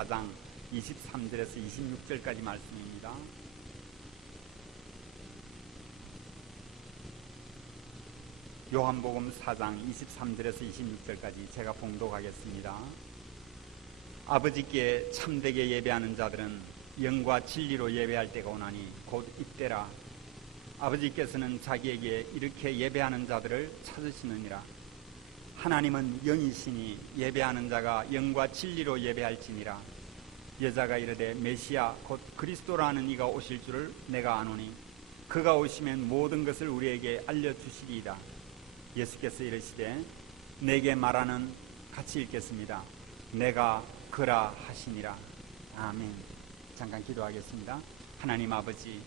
4장 23절에서 26절까지 말씀입니다. 요한복음 4장 23절에서 26절까지 제가 봉독하겠습니다. 아버지께 참되게 예배하는 자들은 영과 진리로 예배할 때가 오나니 곧 이때라. 아버지께서는 자기에게 이렇게 예배하는 자들을 찾으시느니라. 하나님은 영이시니 예배하는 자가 영과 진리로 예배할지니라. 여자가 이르되 메시아 곧 그리스도라는 이가 오실 줄을 내가 아노니 그가 오시면 모든 것을 우리에게 알려주시리이다. 예수께서 이르시되 내게 말하는, 같이 읽겠습니다. 내가 그라 하시니라. 아멘. 잠깐 기도하겠습니다. 하나님 아버지,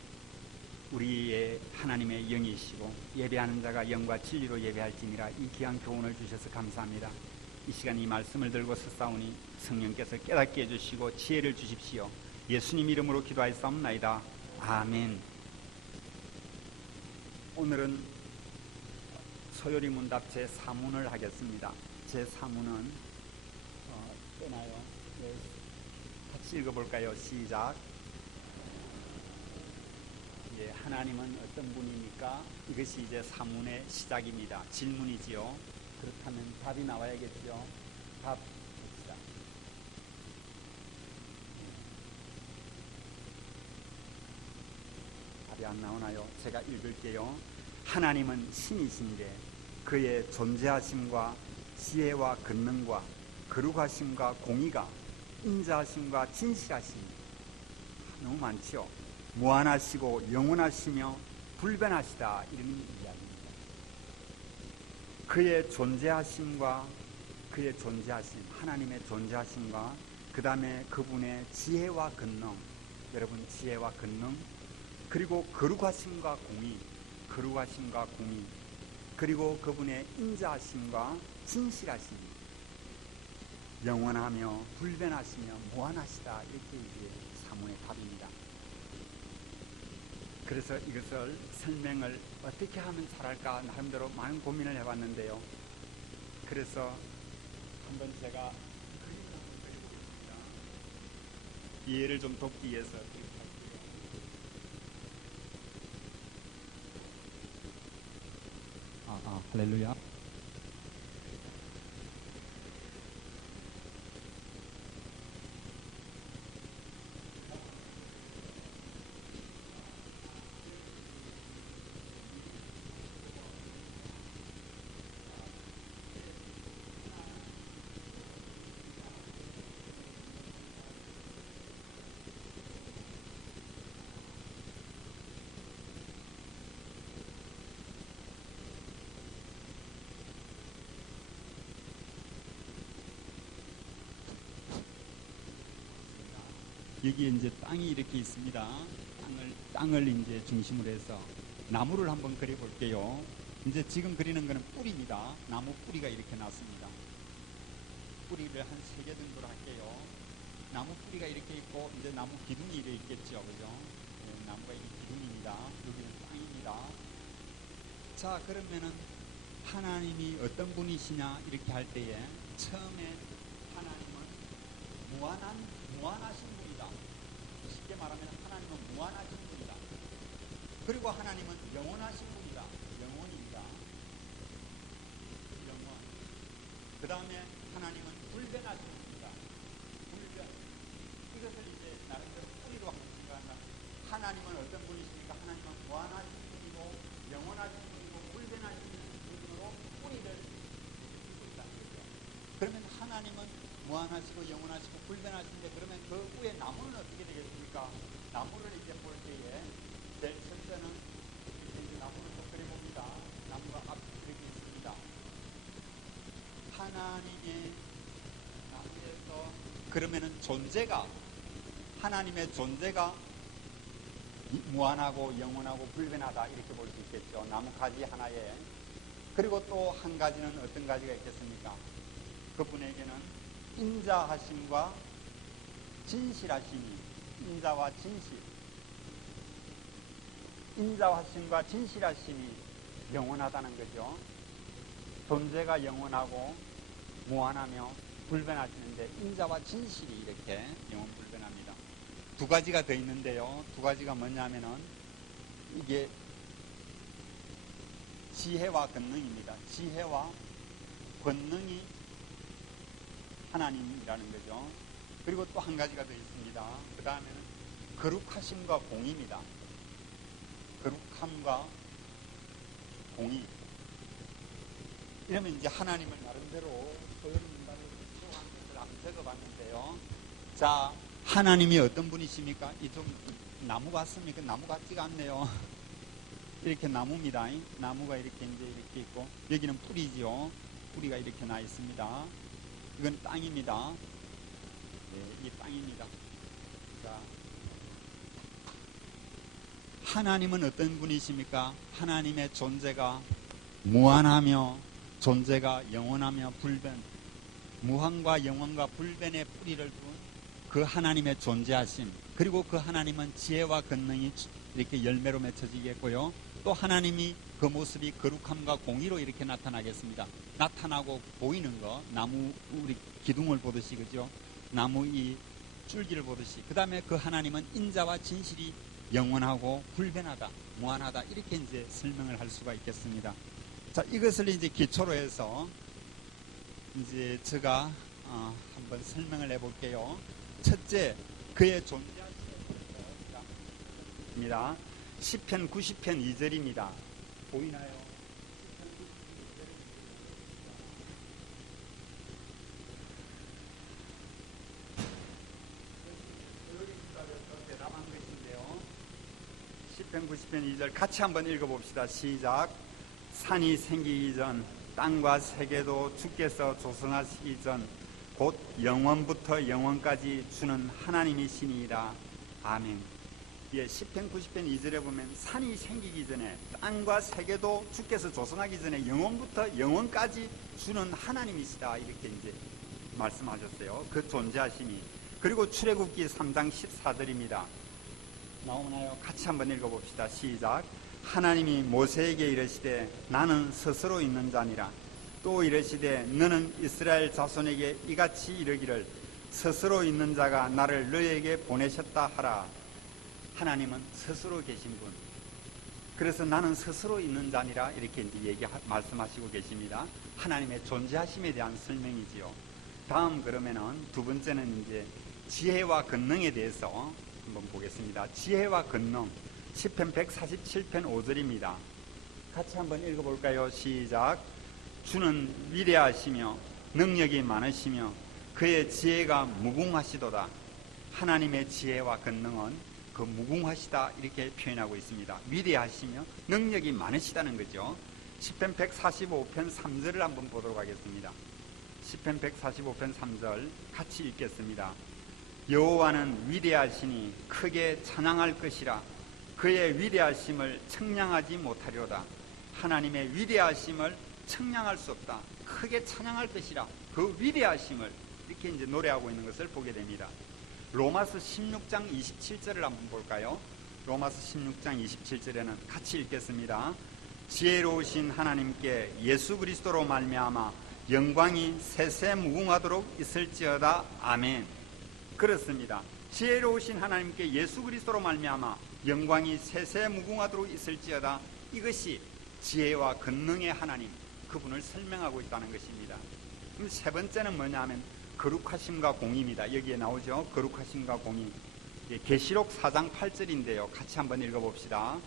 우리의 하나님의 영이시고 예배하는 자가 영과 진리로 예배할지니라. 이 귀한 교훈을 주셔서 감사합니다. 이 시간 이 말씀을 들고 서싸우니 성령께서 깨닫게 해주시고 지혜를 주십시오. 예수님 이름으로 기도하였사옵나이다. 아멘. 오늘은 소요리 문답 제4문을 하겠습니다. 제4문은 빼나요? 네. 같이 읽어볼까요? 시작. 예, 하나님은 어떤 분입니까? 이것이 이제 4문의 시작입니다. 질문이지요. 그렇다면 답이 나와야겠죠. 답 봅시다. 답이 안 나오나요? 제가 읽을게요. 하나님은 신이신데 그의 존재하심과 지혜와 권능과 거룩하심과 공의가, 인자하심과 진실하심, 너무 많죠. 무한하시고 영원하시며 불변하시다, 이런 이야기입니다. 그의 존재하심과 그의 존재하심, 하나님의 존재하심과 그 다음에 그분의 지혜와 권능, 여러분 지혜와 권능, 그리고 거룩하심과 공의, 거룩하심과 공의, 그리고 그분의 인자하심과 진실하심, 영원하며 불변하시며 무한하시다, 이렇게 이제 사문의 답입니다. 그래서 이것을 설명을 어떻게 하면 잘할까 나름대로 많은 고민을 해봤는데요. 그래서 한번 제가 그림을 한번 그려보겠습니다. 이해를 좀 돕기 위해서. 할렐루야. 여기 이제 땅이 이렇게 있습니다. 땅을 이제 중심으로 해서 나무를 한번 그려볼게요. 이제 지금 그리는 거는 뿌리입니다. 나무 뿌리가 이렇게 났습니다. 뿌리를 한 3개 정도로 할게요. 나무 뿌리가 이렇게 있고 이제 나무 기둥이 이렇게 있겠죠, 그죠? 네, 나무가 이게 기둥입니다. 여기는 땅입니다. 자, 그러면은 하나님이 어떤 분이시냐 이렇게 할 때에 처음에 하나님은 무한하신 분이다. 쉽게 말하면 하나님은 무한하신 분이다. 그리고 하나님은 영원하신 분이다. 영원입니다. 영원. 그 다음에 하나님은 불변하신 분이다. 불변. 이것을 이제 나름대로 뿌리로 생각한다. 하나님은 어떤 분이십니까? 하나님은 무한하신 분이고 영원하신 분이고 불변하신 분으로 뿌리를 잇고 있다는 거죠. 그러면 하나님은 무한하시고 영원하시고 불변하신데, 그러면 그 후에 나무는 어떻게 되겠습니까? 나무를 이제 볼 때에 제일 첫째는 이제 나무를 좀 그려봅니다. 나무가 앞에 이렇게 있습니다. 하나님의 나무에서 그러면은 존재가, 하나님의 존재가 무한하고 영원하고 불변하다, 이렇게 볼 수 있겠죠. 나무 가지 하나에. 그리고 또 한 가지는 어떤 가지가 있겠습니까? 그분에게는 인자하심과 진실하심이, 인자와 진실, 인자하심과 진실하심이 영원하다는 거죠. 존재가 영원하고 무한하며 불변하시는데 인자와 진실이 이렇게 두 가지가 더 있는데요. 두 가지가 뭐냐면은 이게 지혜와 권능입니다. 지혜와 권능이 하나님이라는 거죠. 그리고 또 한 가지가 더 있습니다. 그 다음에는 거룩하심과 공의입니다. 거룩함과 공의. 이러면 이제 하나님을 나름대로 소형인간을 구조한 것을 한번 적어봤는데요. 자, 하나님이 어떤 분이십니까? 이 좀 나무 같습니까? 나무 같지가 않네요. 이렇게 나무입니다. 나무가 이렇게 이제 이렇게 있고, 여기는 뿌리지요. 뿌리가 이렇게 나 있습니다. 이건 땅입니다. 네, 이 땅입니다. 자, 하나님은 어떤 분이십니까? 하나님의 존재가 무한하며 존재가 영원하며 불변, 무한과 영원과 불변의 뿌리를 둔 그 하나님의 존재하심, 그리고 그 하나님은 지혜와 권능이 이렇게 열매로 맺혀지겠고요. 또 하나님이 그 모습이 거룩함과 공의로 이렇게 나타나겠습니다. 나타나고 보이는 거, 나무 우리 기둥을 보듯이, 그죠? 나무 이 줄기를 보듯이. 그 다음에 그 하나님은 인자와 진실이 영원하고 불변하다, 무한하다, 이렇게 이제 설명을 할 수가 있겠습니다. 자, 이것을 이제 기초로 해서 이제 제가 한번 설명을 해볼게요. 첫째, 그의 존재하심입니다. 시편 90편 2절입니다. 보이나요? 대담한 것인데요. 시편 90편 2절 같이 한번 읽어봅시다. 시작. 산이 생기기 전, 땅과 세계도 주께서 조성하시기 전, 곧 영원부터 영원까지 주는 하나님이시니이다. 아멘. 예, 시편 90편 2절에 보면 산이 생기기 전에, 땅과 세계도 주께서 조성하기 전에 영원부터 영원까지 주는 하나님이시다, 이렇게 이제 말씀하셨어요. 그 존재하심이. 그리고 출애굽기 3장 14절입니다. 나오나요? 같이 한번 읽어봅시다. 시작. 하나님이 모세에게 이르시되 나는 스스로 있는 자니라. 또 이르시되 너는 이스라엘 자손에게 이같이 이르기를 스스로 있는 자가 나를 너에게 보내셨다 하라. 하나님은 스스로 계신 분. 그래서 나는 스스로 있는 자니라, 이렇게 이제 말씀하시고 계십니다. 하나님의 존재하심에 대한 설명이지요. 다음 그러면은 두 번째는 이제 지혜와 권능에 대해서 한번 보겠습니다. 지혜와 권능. 시편 147편 5절입니다. 같이 한번 읽어볼까요? 시작. 주는 위대하시며 능력이 많으시며 그의 지혜가 무궁하시도다. 하나님의 지혜와 권능은 그 무궁하시다, 이렇게 표현하고 있습니다. 위대하시며 능력이 많으시다는 거죠. 시편 145편 3절을 한번 보도록 하겠습니다. 시편 145편 3절 같이 읽겠습니다. 여호와는 위대하시니 크게 찬양할 것이라. 그의 위대하심을 청량하지 못하리로다. 하나님의 위대하심을 청량할 수 없다. 크게 찬양할 것이라. 그 위대하심을 이렇게 이제 노래하고 있는 것을 보게 됩니다. 로마서 16장 27절을 한번 볼까요? 로마서 16장 27절에는 같이 읽겠습니다. 지혜로우신 하나님께 예수 그리스도로 말미암아 영광이 세세 무궁하도록 있을지어다. 아멘. 그렇습니다. 지혜로우신 하나님께 예수 그리스도로 말미암아 영광이 세세 무궁하도록 있을지어다. 이것이 지혜와 권능의 하나님, 그분을 설명하고 있다는 것입니다. 그럼 세 번째는 뭐냐면 거룩하심과 공의입니다. 여기에 나오죠. 거룩하심과 공의. 계시록 4장 8절인데요. 같이 한번 읽어봅시다.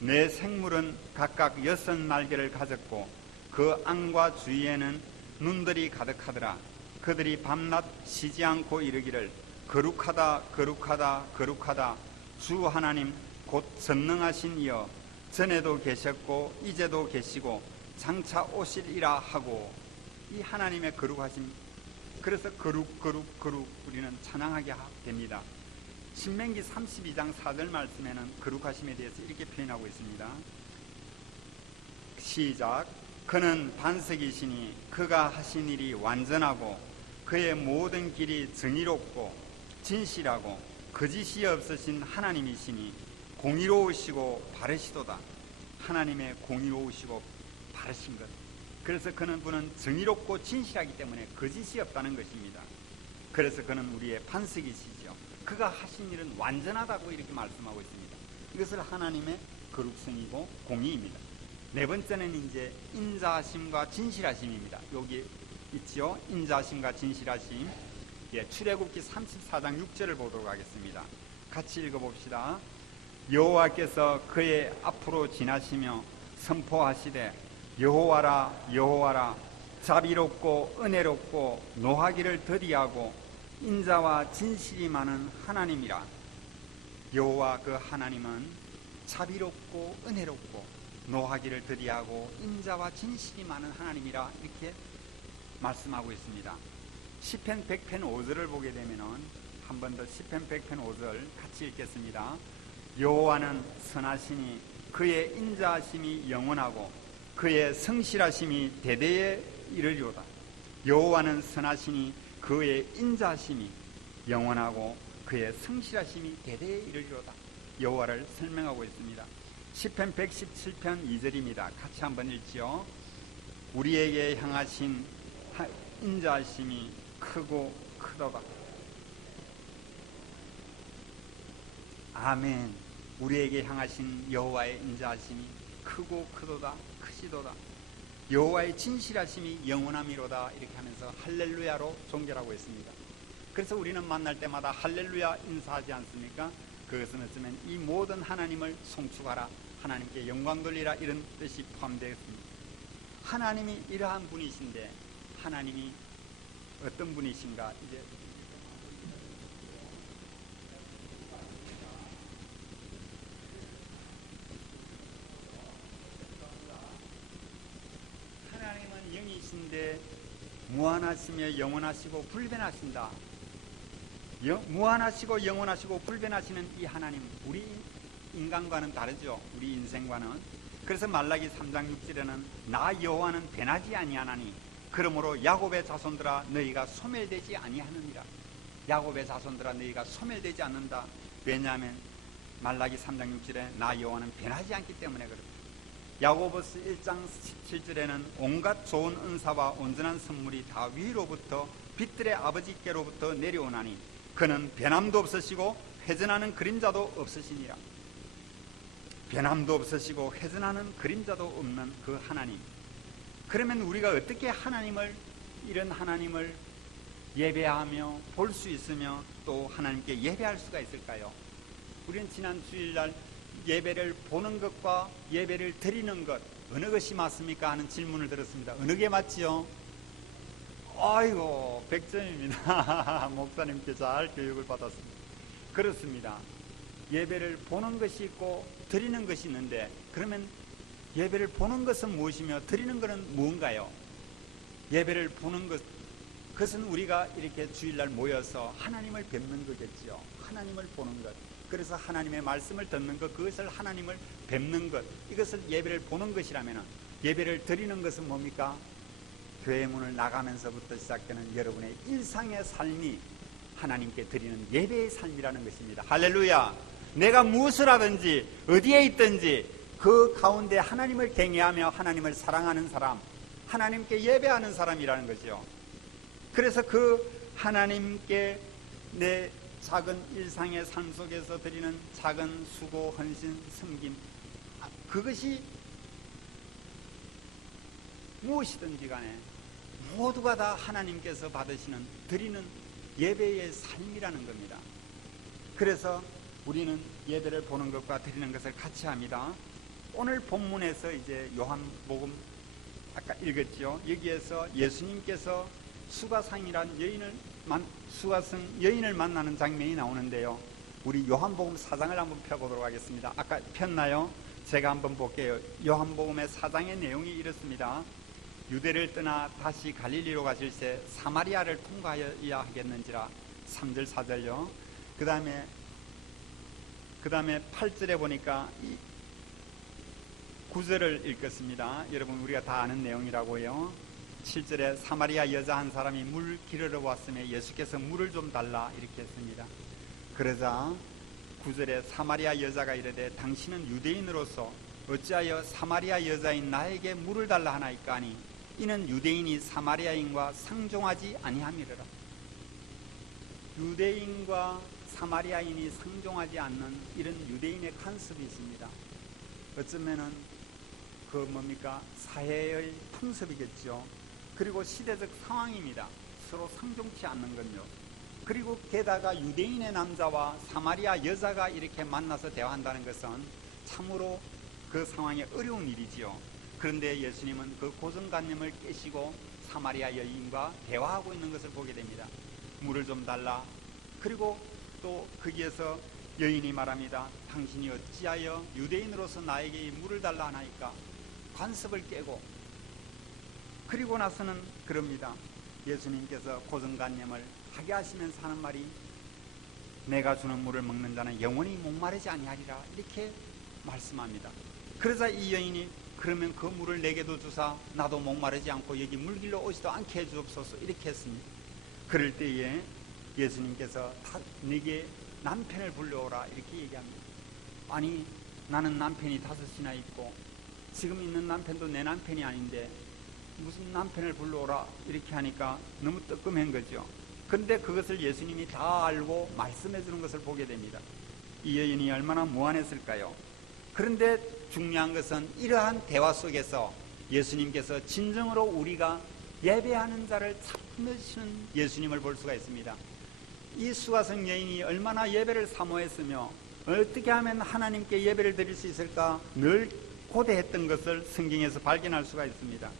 내 생물은 각각 6날개를 가졌고 그 안과 주위에는 눈들이 가득하더라. 그들이 밤낮 쉬지 않고 이르기를 거룩하다 거룩하다 거룩하다. 주 하나님 곧 전능하신 이여, 전에도 계셨고 이제도 계시고 장차 오시리라 하고. 이 하나님의 거룩하심, 그래서 거룩 우리는 찬양하게 됩니다. 신명기 32장 4절 말씀에는 거룩하심에 대해서 이렇게 표현하고 있습니다. 시작. 그는 반석이시니 그가 하신 일이 완전하고 그의 모든 길이 정의롭고 진실하고 거짓이 없으신 하나님이시니 공의로우시고 바르시도다. 하나님의 공의로우시고 바르신 것. 그래서 분은 정의롭고 진실하기 때문에 거짓이 없다는 것입니다. 그래서 그는 우리의 반석이시죠. 그가 하신 일은 완전하다고 이렇게 말씀하고 있습니다. 이것을 하나님의 거룩성이고 공의입니다. 네 번째는 이제 인자하심과 진실하심입니다. 여기 있지요. 인자하심과 진실하심. 출애굽기 34장 6절을 보도록 하겠습니다. 같이 읽어봅시다. 여호와께서 그의 앞으로 지나시며 선포하시되 여호와라 여호와라 자비롭고 은혜롭고 노하기를 더디하고 인자와 진실이 많은 하나님이라. 여호와 그 하나님은 자비롭고 은혜롭고 노하기를 더디하고 인자와 진실이 많은 하나님이라 이렇게 말씀하고 있습니다. 시편 100편 5절을 보게 되면은 한 번 더 시편 100편 5절 같이 읽겠습니다. 여호와는 선하시니 그의 인자하심이 영원하고 그의 성실하심이 대대에 이르리로다. 여호와는 선하시니 그의 인자하심이 영원하고 그의 성실하심이 대대에 이르리로다. 여호와를 설명하고 있습니다. 시편 117편 2절입니다. 같이 한번 읽지요. 우리에게 향하신 인자하심이 크고 크도다. 아멘. 우리에게 향하신 여호와의 인자하심이 크고 크도다, 크시도다. 여호와의 진실하심이 영원함이로다. 이렇게 하면서 할렐루야로 종결하고 있습니다. 그래서 우리는 만날 때마다 할렐루야 인사하지 않습니까? 그것은 어쩌면 이 모든 하나님을 송축하라, 하나님께 영광 돌리라, 이런 뜻이 포함되어 있습니다. 하나님이 이러한 분이신데 하나님이 어떤 분이신가? 이제 하나님은 영이신데 무한하시며 영원하시고 불변하신다. 무한하시고 영원하시고 불변하시는 이 하나님, 우리 인간과는 다르죠. 우리 인생과는. 그래서 말라기 3장 6절에는 나 여호와는 변하지 아니하나니 그러므로 야곱의 자손들아 너희가 소멸되지 아니하느니라. 야곱의 자손들아 너희가 소멸되지 않는다. 왜냐하면 말라기 3장 6절에 나 여호와는 변하지 않기 때문에 그렇다. 야고보스 1장 17절에는 온갖 좋은 은사와 온전한 선물이 다 위로부터 빛들의 아버지께로부터 내려오나니 그는 변함도 없으시고 회전하는 그림자도 없으시니라. 변함도 없으시고 회전하는 그림자도 없는 그 하나님. 그러면 우리가 어떻게 이런 하나님을 예배하며 볼 수 있으며 또 하나님께 예배할 수가 있을까요? 우리는 지난 주일날 예배를 보는 것과 예배를 드리는 것, 어느 것이 맞습니까? 하는 질문을 들었습니다. 어느 게 맞지요? 아이고, 100점입니다. 목사님께 잘 교육을 받았습니다. 그렇습니다. 예배를 보는 것이 있고 드리는 것이 있는데, 그러면 예배를 보는 것은 무엇이며 드리는 것은 무언가요? 예배를 보는 것, 그것은 우리가 이렇게 주일날 모여서 하나님을 뵙는 거겠지요. 하나님을 보는 것. 그래서 하나님의 말씀을 듣는 것, 그것을 하나님을 뵙는 것, 이것을 예배를 보는 것이라면 예배를 드리는 것은 뭡니까? 교회 문을 나가면서부터 시작되는 여러분의 일상의 삶이 하나님께 드리는 예배의 삶이라는 것입니다. 할렐루야! 내가 무엇을 하든지 어디에 있든지 그 가운데 하나님을 경외하며 하나님을 사랑하는 사람, 하나님께 예배하는 사람이라는 거죠. 그래서 그 하나님께 내 작은 일상의 삶 속에서 드리는 작은 수고, 헌신, 섬김, 그것이 무엇이든지 간에 모두가 다 하나님께서 받으시는, 드리는 예배의 삶이라는 겁니다. 그래서 우리는 예배를 보는 것과 드리는 것을 같이 합니다. 오늘 본문에서 이제 요한복음 아까 읽었죠. 여기에서 예수님께서 수가성이란 여인을 만나는 장면이 나오는데요. 우리 요한복음 4장을 한번 펴보도록 하겠습니다. 아까 폈나요? 제가 한번 볼게요. 요한복음의 4장의 내용이 이렇습니다. 유대를 떠나 다시 갈릴리로 가실새 사마리아를 통과하여야 하겠는지라. 3절 4절요. 그 다음에 8절에 보니까 9절을 읽겠습니다. 여러분 우리가 다 아는 내용이라고요. 7절에 사마리아 여자 한 사람이 물 기르러 왔으며 예수께서 물을 좀 달라 이렇게 했습니다. 그러자 9절에 사마리아 여자가 이르되 당신은 유대인으로서 어찌하여 사마리아 여자인 나에게 물을 달라 하나이까 하니 이는 유대인이 사마리아인과 상종하지 아니함이라. 유대인과 사마리아인이 상종하지 않는 이런 유대인의 관습이 있습니다. 어쩌면은 그 뭡니까? 사회의 풍습이겠죠. 그리고 시대적 상황입니다. 서로 상종치 않는 건요. 그리고 게다가 유대인의 남자와 사마리아 여자가 이렇게 만나서 대화한다는 것은 참으로 그 상황이 어려운 일이지요. 그런데 예수님은 그 고정관념을 깨시고 사마리아 여인과 대화하고 있는 것을 보게 됩니다. 물을 좀 달라. 그리고 또 거기에서 여인이 말합니다. 당신이 어찌하여 유대인으로서 나에게 이 물을 달라 하나이까? 관습을 깨고, 그리고 나서는 그럽니다. 예수님께서 고정관념을 하게 하시면서 하는 말이, 내가 주는 물을 먹는 자는 영원히 목마르지 아니하리라, 이렇게 말씀합니다. 그러자 이 여인이, 그러면 그 물을 내게도 주사 나도 목마르지 않고 여기 물길로 오지도 않게 해주옵소서, 이렇게 했습니다. 그럴 때에 예수님께서 네게 남편을 불러오라, 이렇게 얘기합니다. 아니, 나는 남편이 5이나 있고 지금 있는 남편도 내 남편이 아닌데 무슨 남편을 불러오라, 이렇게 하니까 너무 뜨끔한 거죠. 그런데 그것을 예수님이 다 알고 말씀해 주는 것을 보게 됩니다. 이 여인이 얼마나 무안했을까요? 그런데 중요한 것은 이러한 대화 속에서 예수님께서 진정으로 우리가 예배하는 자를 찾으시는 예수님을 볼 수가 있습니다. 이 수가성 여인이 얼마나 예배를 사모했으며 어떻게 하면 하나님께 예배를 드릴 수 있을까 늘 고대했던 것을 성경에서 발견할 수가 있습니다.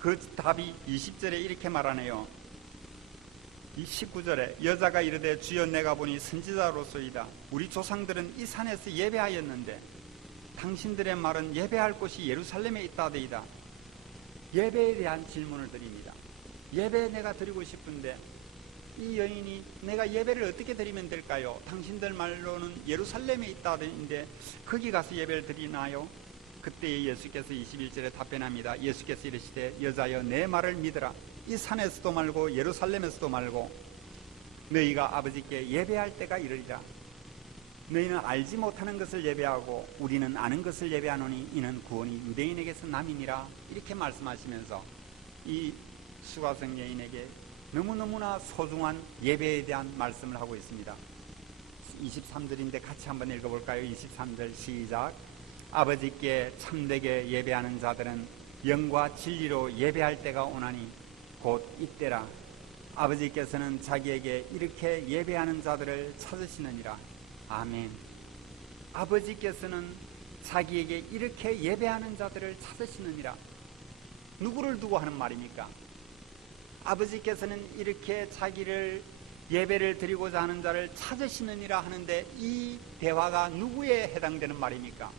그 답이 20절에 이렇게 말하네요. 이 19절에 여자가 이르되 주여 내가 보니 선지자로소이다. 우리 조상들은 이 산에서 예배하였는데 당신들의 말은 예배할 곳이 예루살렘에 있다되이다. 예배에 대한 질문을 드립니다. 예배 내가 드리고 싶은데 이 여인이 내가 예배를 어떻게 드리면 될까요? 당신들 말로는 예루살렘에 있다는데 거기 가서 예배를 드리나요? 그때 예수께서 21절에 답변합니다. 예수께서 이르시되 여자여 내 말을 믿으라. 이 산에서도 말고 예루살렘에서도 말고 너희가 아버지께 예배할 때가 이르리라. 너희는 알지 못하는 것을 예배하고 우리는 아는 것을 예배하노니 이는 구원이 유대인에게서 남이니라. 이렇게 말씀하시면서 이 수가성 여인에게 너무너무나 소중한 예배에 대한 말씀을 하고 있습니다. 23절인데 같이 한번 읽어볼까요? 23절 시작. 아버지께 참되게 예배하는 자들은 영과 진리로 예배할 때가 오나니 곧 이때라. 아버지께서는 자기에게 이렇게 예배하는 자들을 찾으시느니라. 아멘. 아버지께서는 자기에게 이렇게 예배하는 자들을 찾으시느니라. 누구를 두고 하는 말입니까? 아버지께서는 이렇게 자기를 예배를 드리고자 하는 자를 찾으시느니라 하는데 이 대화가 누구에 해당되는 말입니까?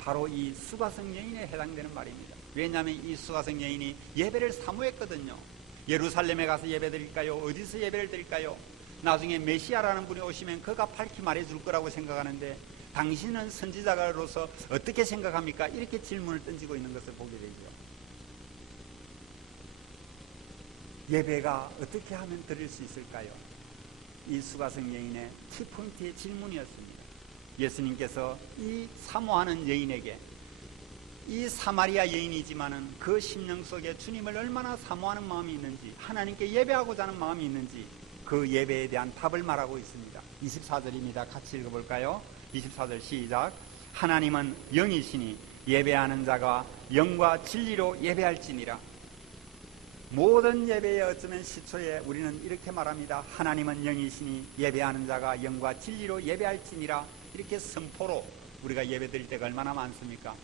바로 이 수가성 여인에 해당되는 말입니다. 왜냐하면 이 수가성 여인이 예배를 사모했거든요. 예루살렘에 가서 예배 드릴까요? 어디서 예배를 드릴까요? 나중에 메시아라는 분이 오시면 그가 밝히 말해줄 거라고 생각하는데 당신은 선지자로서 어떻게 생각합니까? 이렇게 질문을 던지고 있는 것을 보게 되죠. 예배가 어떻게 하면 드릴 수 있을까요? 이 수가성 여인의 키포인트의 질문이었습니다. 예수님께서 이 사모하는 여인에게, 이 사마리아 여인이지만은 그 심령 속에 주님을 얼마나 사모하는 마음이 있는지, 하나님께 예배하고자 하는 마음이 있는지 그 예배에 대한 답을 말하고 있습니다. 24절입니다. 같이 읽어볼까요? 24절 시작. 하나님은 영이시니 예배하는 자가 영과 진리로 예배할지니라. 모든 예배에 어쩌면 시초에 우리는 이렇게 말합니다. 하나님은 영이시니 예배하는 자가 영과 진리로 예배할지니라. 이렇게 선포로 우리가 예배 드릴 때가 얼마나 많습니까?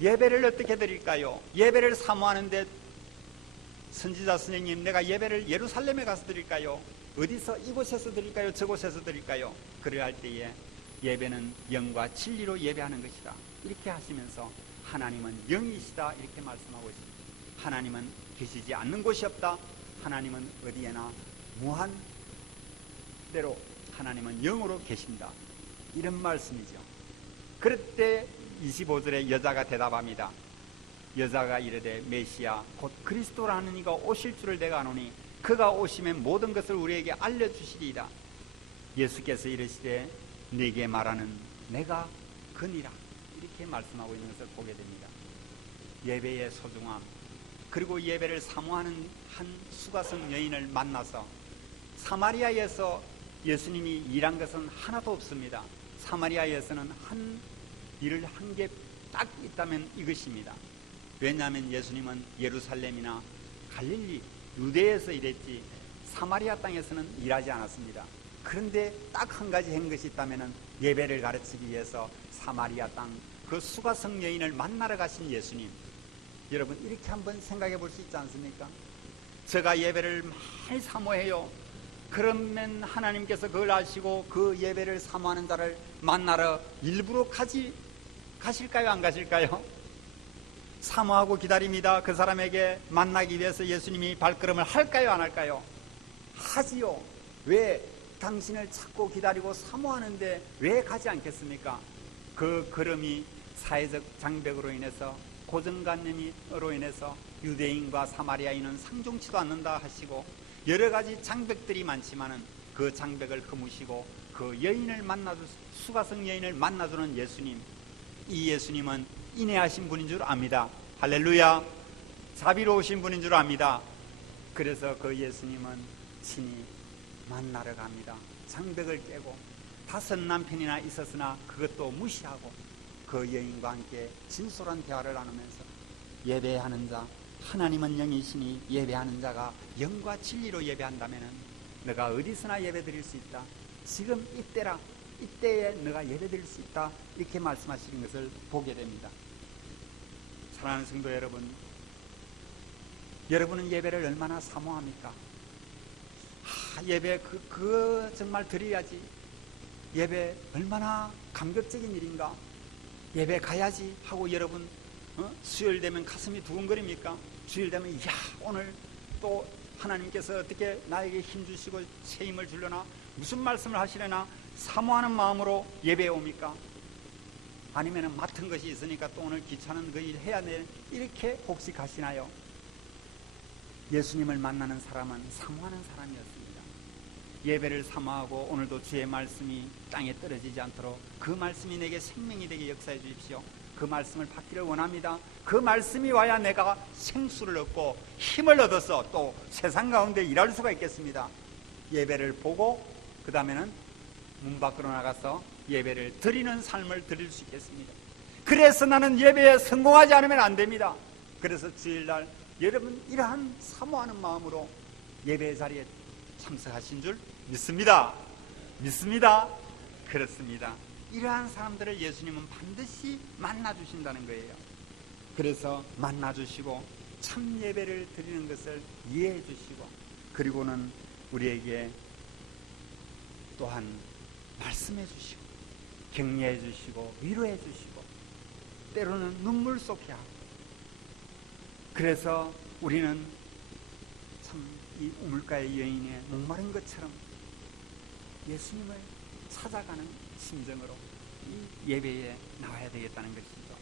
예배를 어떻게 드릴까요? 예배를 사모하는데 선지자 선생님, 내가 예배를 예루살렘에 가서 드릴까요? 어디서 이곳에서 드릴까요? 저곳에서 드릴까요? 그래야 할 때에 예배는 영과 진리로 예배하는 것이다. 이렇게 하시면서 하나님은 영이시다. 이렇게 말씀하고 있습니다. 하나님은 계시지 않는 곳이 없다. 하나님은 어디에나 무한대로 하나님은 영으로 계신다. 이런 말씀이죠. 그럴 때 25절에 여자가 대답합니다. 여자가 이르되 메시아 곧 그리스도라는 이가 오실 줄을 내가 아노니 그가 오시면 모든 것을 우리에게 알려주시리이다. 예수께서 이르시되 네게 말하는 내가 그니라. 이렇게 말씀하고 있는 것을 보게 됩니다. 예배의 소중함, 그리고 예배를 사모하는 한 수가성 여인을 만나서 사마리아에서 예수님이 일한 것은 하나도 없습니다. 사마리아에서는 일을 한 게 딱 있다면 이것입니다. 왜냐하면 예수님은 예루살렘이나 갈릴리, 유대에서 일했지 사마리아 땅에서는 일하지 않았습니다. 그런데 딱 한 가지 한 것이 있다면 예배를 가르치기 위해서 사마리아 땅 그 수가성 여인을 만나러 가신 예수님, 여러분 이렇게 한번 생각해 볼 수 있지 않습니까? 제가 예배를 많이 사모해요. 그러면 하나님께서 그걸 아시고 그 예배를 사모하는 자를 만나러 일부러 가실까요? 안 가실까요? 사모하고 기다립니다. 그 사람에게 만나기 위해서 예수님이 발걸음을 할까요? 안 할까요? 하지요. 왜? 당신을 찾고 기다리고 사모하는데 왜 가지 않겠습니까? 그 걸음이 사회적 장벽으로 인해서, 고정관념으로 인해서 유대인과 사마리아인은 상종치도 않는다 하시고 여러 가지 장벽들이 많지만은 그 장벽을 허무시고 그 여인을 수가성 여인을 만나주는 예수님, 이 예수님은 인내하신 분인 줄 압니다. 할렐루야. 자비로우신 분인 줄 압니다. 그래서 그 예수님은 친히 만나러 갑니다. 장벽을 깨고 5 남편이나 있었으나 그것도 무시하고 그 여인과 함께 진솔한 대화를 나누면서 예배하는 자, 하나님은 영이시니 예배하는 자가 영과 진리로 예배한다면 너가 어디서나 예배드릴 수 있다. 지금 이때라, 이때에 너가 예배드릴 수 있다. 이렇게 말씀하시는 것을 보게 됩니다. 사랑하는 성도 여러분, 여러분은 예배를 얼마나 사모합니까? 예배 그거 정말 드려야지. 예배 얼마나 감격적인 일인가. 예배 가야지 하고 여러분 수요일 되면 가슴이 두근거립니까? 주일 되면 야, 오늘 또 하나님께서 어떻게 나에게 힘 주시고 새 힘을 주려나, 무슨 말씀을 하시려나 사모하는 마음으로 예배에 옵니까? 아니면 맡은 것이 있으니까 또 오늘 귀찮은 그 일 해야 돼, 이렇게 혹시 가시나요? 예수님을 만나는 사람은 사모하는 사람이었습니다. 예배를 사모하고 오늘도 주의 말씀이 땅에 떨어지지 않도록 그 말씀이 내게 생명이 되게 역사해 주십시오. 그 말씀을 받기를 원합니다. 그 말씀이 와야 내가 생수를 얻고 힘을 얻어서 또 세상 가운데 일할 수가 있겠습니다. 예배를 보고 그 다음에는 문 밖으로 나가서 예배를 드리는 삶을 드릴 수 있겠습니다. 그래서 나는 예배에 성공하지 않으면 안 됩니다. 그래서 주일날 여러분 이러한 사모하는 마음으로 예배 자리에 참석하신 줄 믿습니다. 믿습니다. 그렇습니다. 이러한 사람들을 예수님은 반드시 만나주신다는 거예요. 그래서 만나주시고 참 예배를 드리는 것을 이해해 주시고, 그리고는 우리에게 또한 말씀해 주시고 격려해 주시고 위로해 주시고 때로는 눈물 쏟게 하고, 그래서 우리는 참 이 우물가의 여인의 목마른 것처럼 예수님을 찾아가는 심정으로 이 예배에 나와야 되겠다는 것이죠.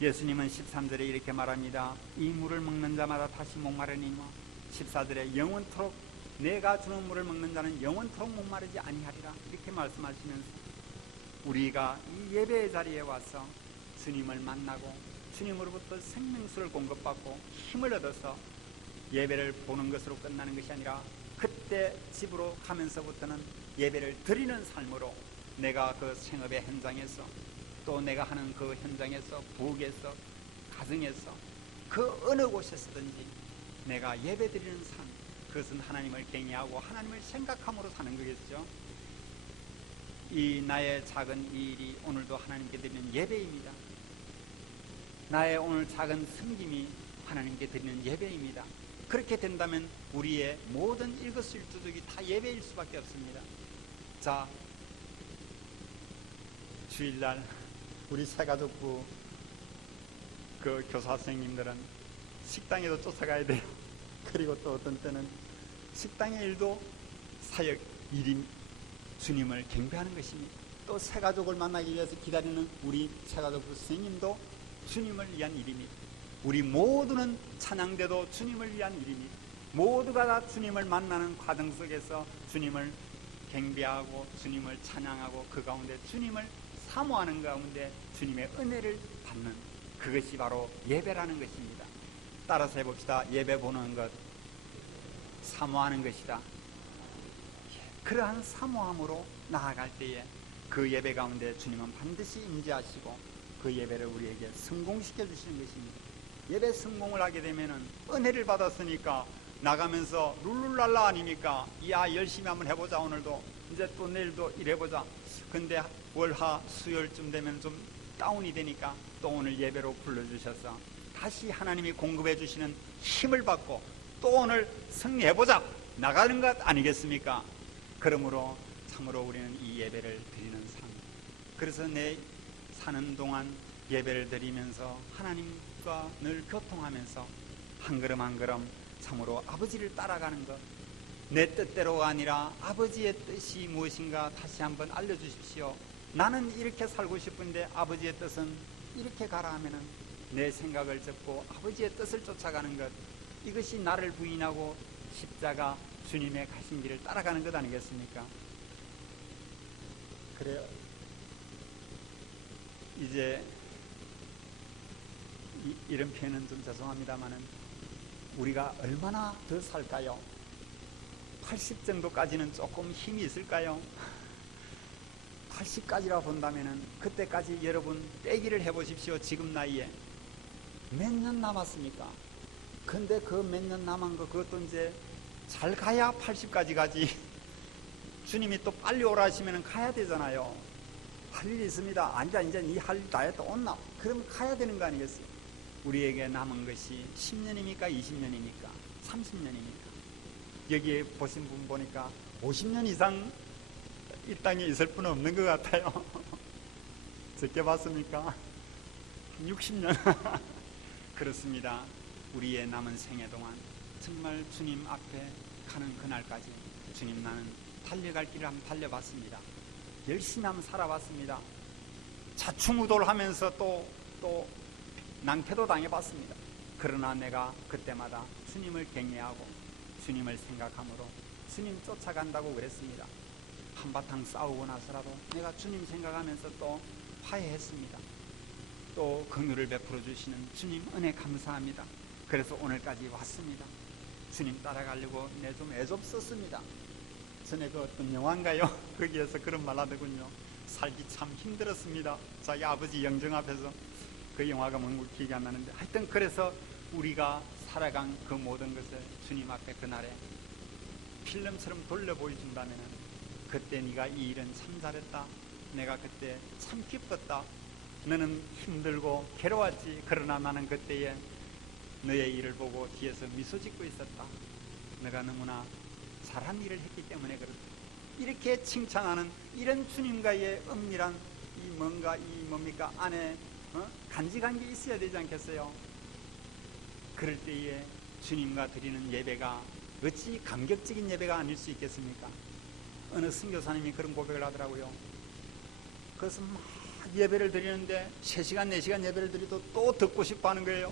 예수님은 13절에 이렇게 말합니다. 이 물을 먹는 자마다 다시 목마르니며 14절에 영원토록 내가 주는 물을 먹는 자는 영원토록 목마르지 아니하리라, 이렇게 말씀하시면서 우리가 이 예배의 자리에 와서 주님을 만나고 주님으로부터 생명수를 공급받고 힘을 얻어서 예배를 보는 것으로 끝나는 것이 아니라 그때 집으로 가면서부터는 예배를 드리는 삶으로 내가 그 생업의 현장에서 또 내가 하는 그 현장에서 부엌에서 가정에서 그 어느 곳에서든지 내가 예배 드리는 삶, 그것은 하나님을 경외하고 하나님을 생각함으로 사는 거겠죠. 이 나의 작은 이 일이 오늘도 하나님께 드리는 예배입니다. 나의 오늘 작은 섬김이 하나님께 드리는 예배입니다. 그렇게 된다면 우리의 모든 일거수일투족이 다 예배일 수밖에 없습니다. 자, 주일날 우리 새가족부 그 교사 선생님들은 식당에도 쫓아가야 돼요. 그리고 또 어떤 때는 식당의 일도 사역 일임, 주님을 경배하는 것입니다. 또 새가족을 만나기 위해서 기다리는 우리 새가족부 선생님도 주님을 위한 일입니다. 우리 모두는 찬양대도 주님을 위한 일입니다. 모두가 다 주님을 만나는 과정 속에서 주님을 경배하고 주님을 찬양하고 그 가운데 주님을 사모하는 가운데 주님의 은혜를 받는, 그것이 바로 예배라는 것입니다. 따라서 해봅시다. 예배 보는 것, 사모하는 것이다. 그러한 사모함으로 나아갈 때에 그 예배 가운데 주님은 반드시 임재하시고 그 예배를 우리에게 성공시켜 주시는 것입니다. 예배 성공을 하게 되면은 은혜를 받았으니까 나가면서 룰룰랄라 아닙니까? 야, 열심히 한번 해보자. 오늘도 이제 또 내일도 일해보자. 근데 월화 수요일쯤 되면 좀 다운이 되니까 또 오늘 예배로 불러주셔서 다시 하나님이 공급해 주시는 힘을 받고 또 오늘 승리해보자 나가는 것 아니겠습니까? 그러므로 참으로 우리는 이 예배를 드리는 삶, 그래서 내 사는 동안 예배를 드리면서 하나님과 늘 교통하면서 한 걸음 한 걸음 참으로 아버지를 따라가는 것, 내 뜻대로가 아니라 아버지의 뜻이 무엇인가 다시 한번 알려주십시오. 나는 이렇게 살고 싶은데 아버지의 뜻은 이렇게 가라 하면은 내 생각을 접고 아버지의 뜻을 쫓아가는 것, 이것이 나를 부인하고 십자가 주님의 가신 길을 따라가는 것 아니겠습니까? 그래요. 이제 이런 표현은 좀 죄송합니다만은 우리가 얼마나 더 살까요? 80 정도까지는 조금 힘이 있을까요? 80까지라 본다면은 그때까지 여러분 빼기를 해보십시오. 지금 나이에 몇 년 남았습니까? 근데 그 몇 년 남은 거 그것도 이제 잘 가야 80까지 가지. 주님이 또 빨리 오라 하시면 가야 되잖아요. 할 일이 있습니다. 아니다, 이제 이 할 일 다 했다 온나. 그러면 가야 되는 거 아니겠어요? 우리에게 남은 것이 10년입니까? 20년입니까? 30년입니까? 여기에 보신 분 보니까 50년 이상 이 땅에 있을 분은 없는 것 같아요. 적게 봤습니까? 60년. 그렇습니다. 우리의 남은 생애 동안 정말 주님 앞에 가는 그날까지 주님, 나는 달려갈 길을 한번 달려봤습니다. 열심히 한번 살아봤습니다. 자충우돌하면서 또 낭패도 당해봤습니다. 그러나 내가 그때마다 주님을 경외하고 주님을 생각함으로 주님 쫓아간다고 그랬습니다. 한바탕 싸우고 나서라도 내가 주님 생각하면서 또 화해했습니다. 또 긍휼을 베풀어 주시는 주님 은혜 감사합니다. 그래서 오늘까지 왔습니다. 주님 따라가려고 내 좀 애좁었습니다. 전에 그 어떤 영화인가요? 거기에서 그런 말 하더군요. 살기 참 힘들었습니다. 자기 아버지 영정 앞에서. 그 영화가 뭔지 기억이 안 나는데, 하여튼 그래서 우리가 살아간 그 모든 것을 주님 앞에 그날에 필름처럼 돌려 보여준다면 그때 네가 이 일은 참 잘했다, 내가 그때 참 기뻤다, 너는 힘들고 괴로웠지, 그러나 나는 그때에 너의 일을 보고 뒤에서 미소 짓고 있었다, 내가 너무나 잘한 일을 했기 때문에 그렇다, 이렇게 칭찬하는 이런 주님과의 은밀한 이 뭔가 이 뭡니까 안에 간직한 게 있어야 되지 않겠어요? 그럴 때에 주님과 드리는 예배가 어찌 감격적인 예배가 아닐 수 있겠습니까? 어느 선교사님이 그런 고백을 하더라고요. 그래서 막 예배를 드리는데 3시간 4시간 예배를 드리도 또 듣고 싶어 하는 거예요.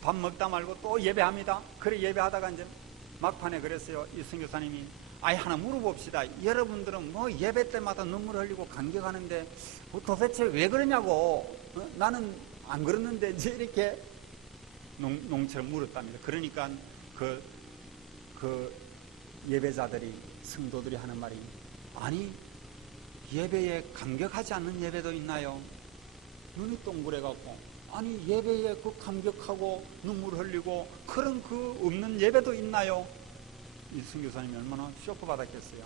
밥 먹다 말고 또 예배합니다. 그래 예배하다가 이제 막판에 그랬어요. 이 선교사님이 아예 하나 물어봅시다. 여러분들은 뭐 예배 때마다 눈물 흘리고 감격하는데 도대체 왜 그러냐고, 나는 안 그랬는데 이제 이렇게 농처럼 물었답니다. 그러니까 그 예배자들이, 성도들이 하는 말이, 아니 예배에 감격하지 않는 예배도 있나요? 눈이 동그래갖고, 아니 예배에 그 감격하고 눈물 흘리고 그런 그 없는 예배도 있나요? 이 선교사님이 얼마나 쇼크 받았겠어요.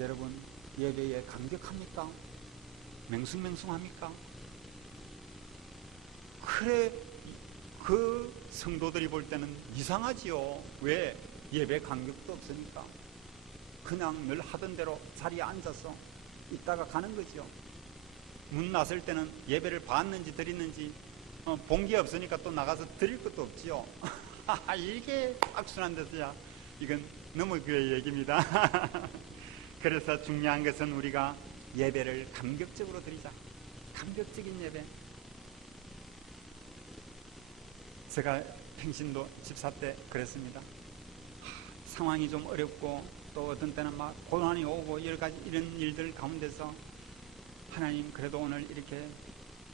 여러분, 예배에 감격합니까? 맹숭맹숭합니까? 그래, 그 성도들이 볼 때는 이상하지요. 왜? 예배 감격도 없으니까 그냥 늘 하던 대로 자리에 앉아서 있다가 가는 거죠. 문 나설 때는 예배를 받았는지 드렸는지 본 게 없으니까 또 나가서 드릴 것도 없지요. 이게 악순환 데서야 이건 너무 교회 얘기입니다. 그래서 중요한 것은 우리가 예배를 감격적으로 드리자. 감격적인 예배. 제가 평신도 집사 때 그랬습니다. 상황이 좀 어렵고 또 어떤 때는 막 고난이 오고 여러 가지 이런 일들 가운데서 하나님, 그래도 오늘 이렇게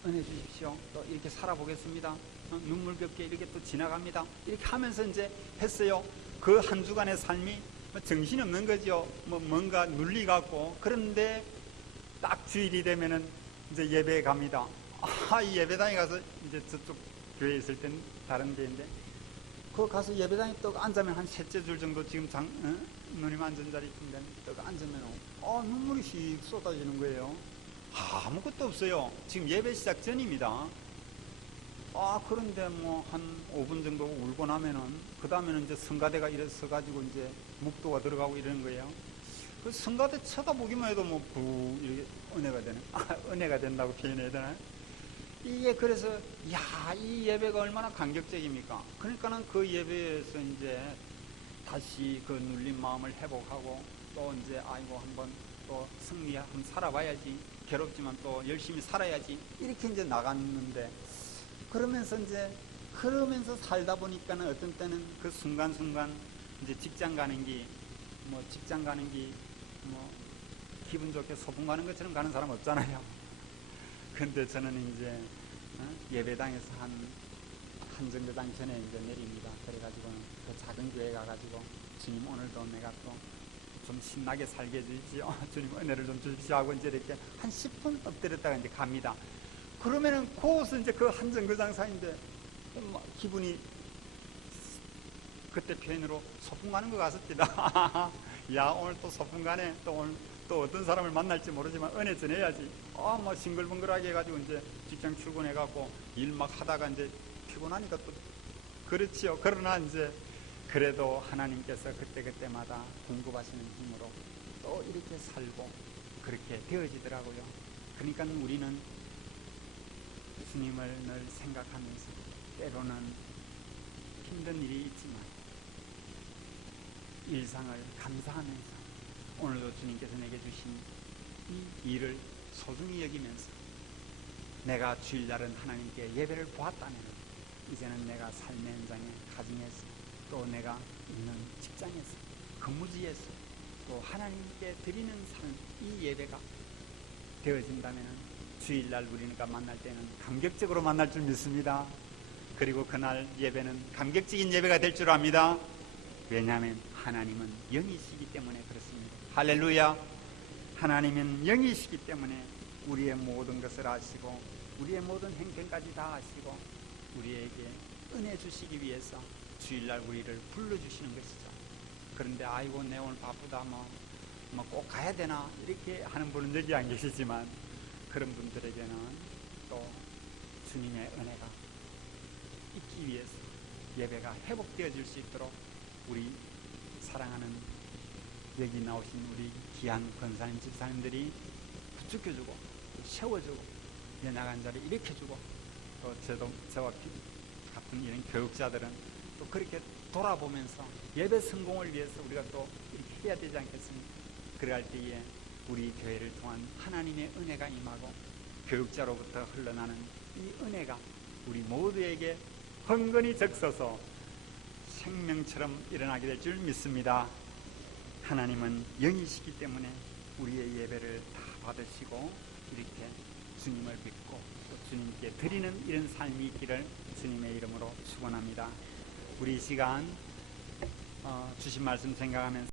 은혜 주십시오. 또 이렇게 살아보겠습니다. 눈물겹게 이렇게 또 지나갑니다. 이렇게 하면서 이제 했어요. 그 한 주간의 삶이 정신 없는 거죠. 뭔가 눌리갖고. 그런데 딱 주일이 되면은 이제 예배에 갑니다. 이 예배당에 가서 이제 저쪽 교회에 있을 땐 다른 데인데, 그 가서 예배당에 떡 앉으면 한 셋째 줄 정도 지금 누님 앉은 자리인데 떡 앉으면 눈물이 씩 쏟아지는 거예요. 아무것도 없어요. 지금 예배 시작 전입니다. 그런데 한 5분 정도 울고 나면은, 그 다음에는 이제 성가대가 일어서 가지고 이제 묵도가 들어가고 이러는 거예요. 그 성가대 쳐다보기만 해도 이렇게 은혜가 되는, 은혜가 된다고 표현해야 되나요? 이게 그래서, 이 예배가 얼마나 감격적입니까? 그러니까는 그 예배에서 이제 다시 그 눌린 마음을 회복하고, 또 이제 한번 또 승리 한번 살아봐야지, 괴롭지만 또 열심히 살아야지, 이렇게 이제 나갔는데, 그러면서 살다 보니까는 어떤 때는 그 순간순간 이제 직장 가는 게 기분 좋게 소풍 가는 것처럼 가는 사람 없잖아요. 근데 저는 이제 예배당에서 한 정거장 전에 이제 내립니다. 그래가지고 그 작은 교회 가가지고, 주님 오늘도 내가 또 좀 신나게 살게 해주십시오. 주님 은혜를 좀 주십시오 하고 이제 이렇게 한 10분 엎드렸다가 이제 갑니다. 그러면은 그것은 이제 그 한 정거장 사이인데 기분이 그때 표현으로 소풍 가는 것 같습니다. 오늘 또 소풍 가네. 오늘 또 어떤 사람을 만날지 모르지만 은혜 전해야지. 싱글벙글하게 해가지고 이제 직장 출근해갖고 일 막 하다가 이제 피곤하니까 또 그렇지요. 그러나 이제 그래도 하나님께서 그때마다 공급하시는 힘으로 또 이렇게 살고 그렇게 되어지더라고요. 그러니까 우리는 주님을 늘 생각하면서, 때로는 힘든 일이 있지만 일상을 감사하면서, 오늘도 주님께서 내게 주신 이 일을 소중히 여기면서, 내가 주일날은 하나님께 예배를 보았다면 이제는 내가 삶의 현장에, 가정에서, 또 내가 있는 직장에서, 근무지에서 또 하나님께 드리는 삶, 이 예배가 되어진다면 주일날 우리가 만날 때는 감격적으로 만날 줄 믿습니다. 그리고 그날 예배는 감격적인 예배가 될 줄 압니다. 왜냐하면 하나님은 영이시기 때문에 그렇습니다. 할렐루야. 하나님은 영이시기 때문에 우리의 모든 것을 아시고 우리의 모든 행편까지 다 아시고 우리에게 은혜 주시기 위해서 주일날 우리를 불러주시는 것이죠. 그런데 내 오늘 바쁘다, 꼭 가야 되나, 이렇게 하는 분은 여기 안 계시지만, 그런 분들에게는 또 주님의 은혜가 있기 위해서 예배가 회복되어질 수 있도록 우리 사랑하는 여기 나오신 우리 귀한 권사님, 집사님들이 부축해주고 세워주고 연약한 자를 일으켜주고, 또 저와 같은 이런 교육자들은 또 그렇게 돌아보면서 예배 성공을 위해서 우리가 또 이렇게 해야 되지 않겠습니까? 그럴 때에 우리 교회를 통한 하나님의 은혜가 임하고 교육자로부터 흘러나는 이 은혜가 우리 모두에게 헌건히 적서서 생명처럼 일어나게 될 줄 믿습니다. 하나님은 영이시기 때문에 우리의 예배를 다 받으시고 이렇게 주님을 믿고 또 주님께 드리는 이런 삶이 있기를 주님의 이름으로 축원합니다. 우리 이 시간 주신 말씀 생각하면서